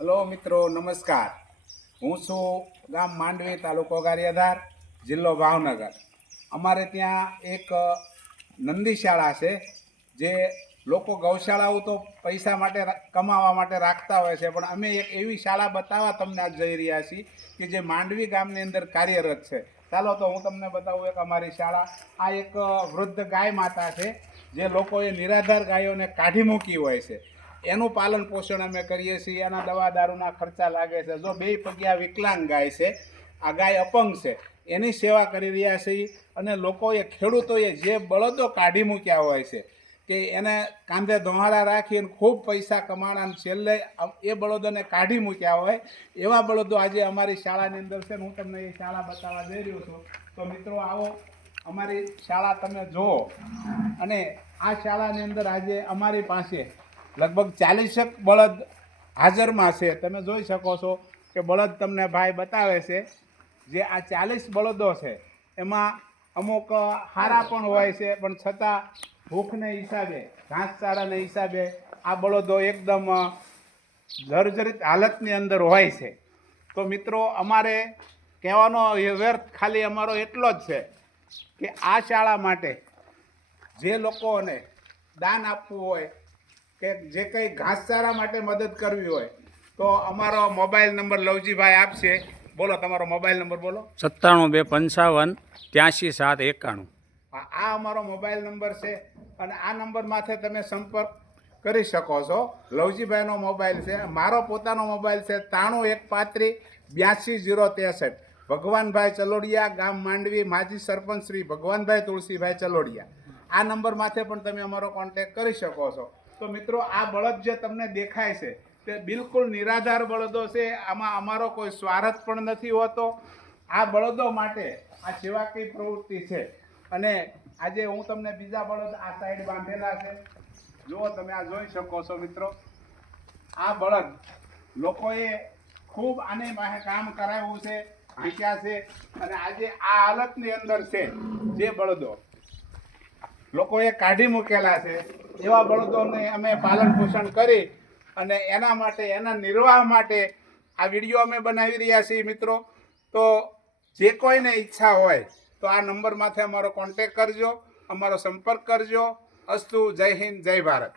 Hello મિત્રો, નમસ્કાર. હું છું ગામ માંડવી, તાલુકો ગારિયાધાર, જિલ્લો ભાવનગર. અમારે ત્યાં એક નંદી શાળા છે, જે લોકો ગૌશાળાઓ તો પૈસા માટે કમાવા માટે રાખતા હોય છે, પણ અમે એક એવી શાળા બતાવવા તમને આજ જઈ રહ્યા છીએ કે જે માંડવી ગામની અંદર કાર્યરત છે. ચાલો તો હું તમને બતાવું એક અમારી શાળા. આ એક વૃદ્ધ ગાય માતા છે, જે લોકોએ નિરાધાર ગાયોને કાઢી મૂકી હોય છે. એનું પાલન પોષણ અમે કરીએ છીએ. એના દવા દારૂના ખર્ચા લાગે છે. જો બે પગ્યા વિકલાંગ ગાય છે, આ ગાય અપંગ છે, એની સેવા કરી રહ્યા છીએ. અને લોકોએ, ખેડૂતોએ જે બળદો કાઢી મૂક્યા હોય છે કે એને કાંધે ધોહાડા રાખીને ખૂબ પૈસા કમાણા, છેલ્લે એ બળદોને કાઢી મૂક્યા હોય, એવા બળદો આજે અમારી શાળાની અંદર છે. હું તમને એ શાળા બતાવવા જઈ રહ્યો છું. તો મિત્રો, આવો અમારી શાળા તમે જુઓ. અને આ શાળાની અંદર આજે અમારી પાસે લગભગ 40 બળદ હાજરમાં છે. તમે જોઈ શકો છો કે બળદ તમને ભાઈ બતાવે છે. જે આ 40 બળદો છે, એમાં અમુક હારા પણ હોય છે, પણ છતાં ભૂખને હિસાબે, ઘાસચારાને હિસાબે આ બળદો એકદમ જર્જરિત હાલતની અંદર હોય છે. તો મિત્રો, અમારે કહેવાનો વ્યર્થ ખાલી અમારો એટલો જ છે કે આ શાળા માટે જે લોકોને દાન આપવું હોય કે જે કંઈ ઘાસચારા માટે મદદ કરવી હોય, તો અમારો મોબાઈલ નંબર લવજીભાઈ આપશે. બોલો, તમારો મોબાઈલ નંબર બોલો. 97 255 83 7 91. આ અમારો મોબાઈલ નંબર છે, અને આ નંબર માથે તમે સંપર્ક કરી શકો છો. લવજીભાઈનો મોબાઈલ છે. મારો પોતાનો મોબાઈલ છે 93 135 82 063. ભગવાનભાઈ ચલોડિયા, ગામ માંડવી, માજી સરપંચ શ્રી ભગવાનભાઈ તુલસીભાઈ ચલોડિયા. આ નંબર માથે પણ તમે અમારો કોન્ટેક કરી શકો છો. તો મિત્રો, આ બળદ જે તમને દેખાય છે તે બિલકુલ નિરાધાર બળદો છે. આમાં અમારો કોઈ સ્વાર્થ પણ નથી હોતો. આ બળદો માટે આ સેવાકીય પ્રવૃત્તિ છે. અને આજે હું તમને બીજા બળદ આ સાઈડ બાંધેલા છે, જુઓ તમે, આ જોઈ શકો છો મિત્રો. આ બળદ લોકોએ ખૂબ આની પાસે કામ કરાવ્યું છે, હાંક્યા છે, અને આજે આ હાલતની અંદર છે. જે બળદો લોકોએ કાઢી મૂકેલા છે, એવા બળદોને અમે પાલન પોષણ કરી અને એના માટે, એના નિર્વાહ માટે આ વિડીયો અમે બનાવી રહ્યા છીએ મિત્રો. તો જે કોઈને ઈચ્છા હોય તો આ નંબર માથે અમારો કોન્ટેક કરજો, અમારો સંપર્ક કરજો. અસ્તુ. જય હિન્દ, જય ભારત.